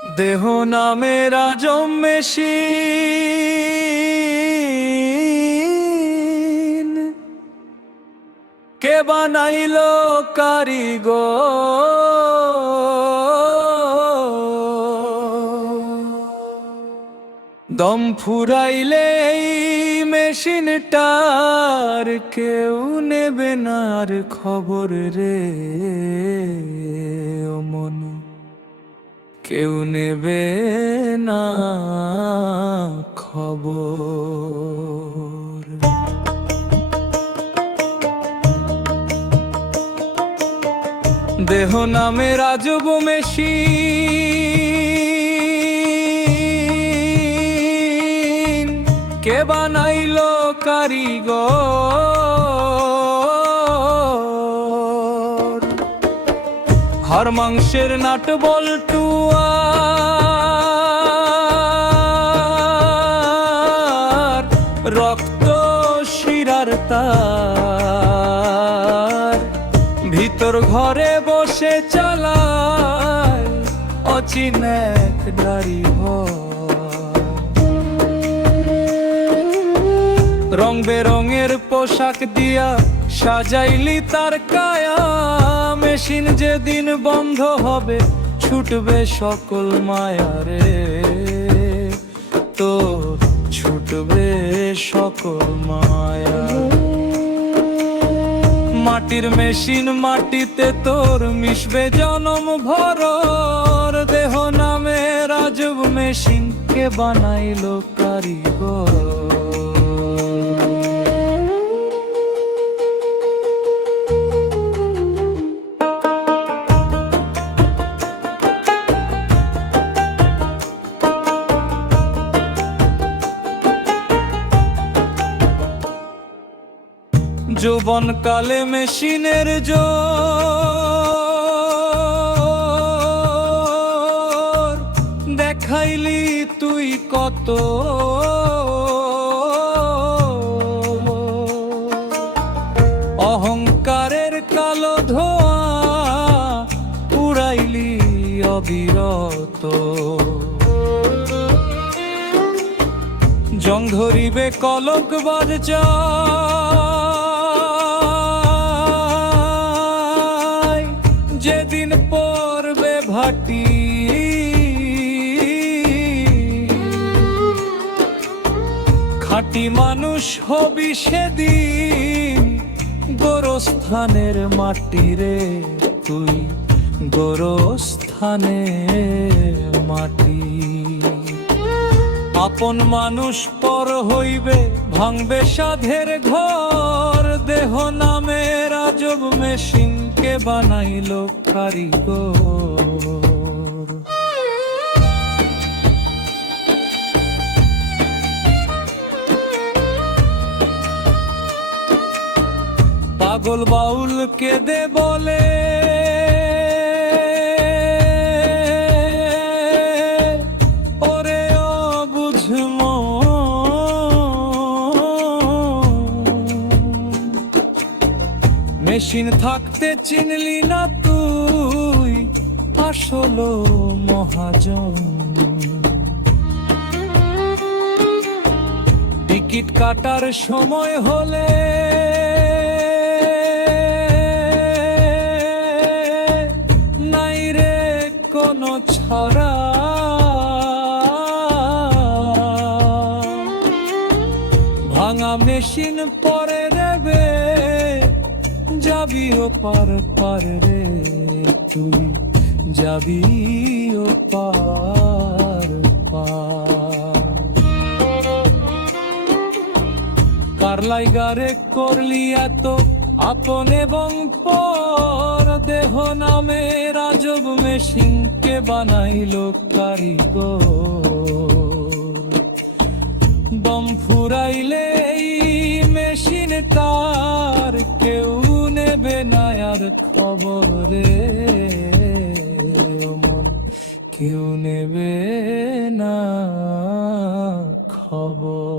দেহ নামের আজম মেশিন কে বানাইলো কারিগর। দম ফুরাইলে এই মেশিনটার কেউ নেবে না আর খবর রে ও মন, কেউ নেবে না খবর। দেহ নামের আজব মেশিন কে বানাইলো কারিগর। হাড় মাংসের নাট বল্টু আর রক্ত শিরার তার ভিতর ঘরে বসে চালায় অচিন এক ড্রাইভার। রং বেরঙের পোশাক দিয়া সাজাইলি তার কায়া, মেশিন যেদিন বন্ধ হবে ছুটবে সকল মায়া রে তোর, ছুটবে সকল মায়া। মাটির মেশিন মাটিতে তোর মিশবে জনম ভরর। দেহ নামের আজব মেশিন কে বানাইলো কারিগর। যৌবন কালে মেশিনের জোর দেখাইলি তুই কত, অহংকারের কালো ধোঁয়া উড়াইলি অবিরত। জং ধরিবে কলক বাজা যেদিন পড়বে ভাটি, খাঁটি মানুষ হবি সেদিন গোরস্থানের মাটি রে তুই, গোরস্থানের মাটি। আপন মানুষ পর হইবে ভাঙবে সাধের ঘর। দেহ নামের আজব মেশিন কে বানাইলো কারিগর। পাগল বাউল কেঁদে বলে ওরে অবুঝ মেশিন থাকতে চিনলি না তুই আসল মহাজন। টিকিট কাটার সময় হলে নাই রে কোনো ছড়া, ভাঙা মেশিন পরে দেবে যাবি ও পার পার রে তুই, যাবি ও পার পার। কার লাইগারে করলি এত আপন এবং পর। দেহ নামের আজব মেশিন কে বানাইলো কারিগর। দম ফুরাইলে এই মেশিন তার কেউ নেবে না আর খবর রে মন, কেউ নেবে না খবর।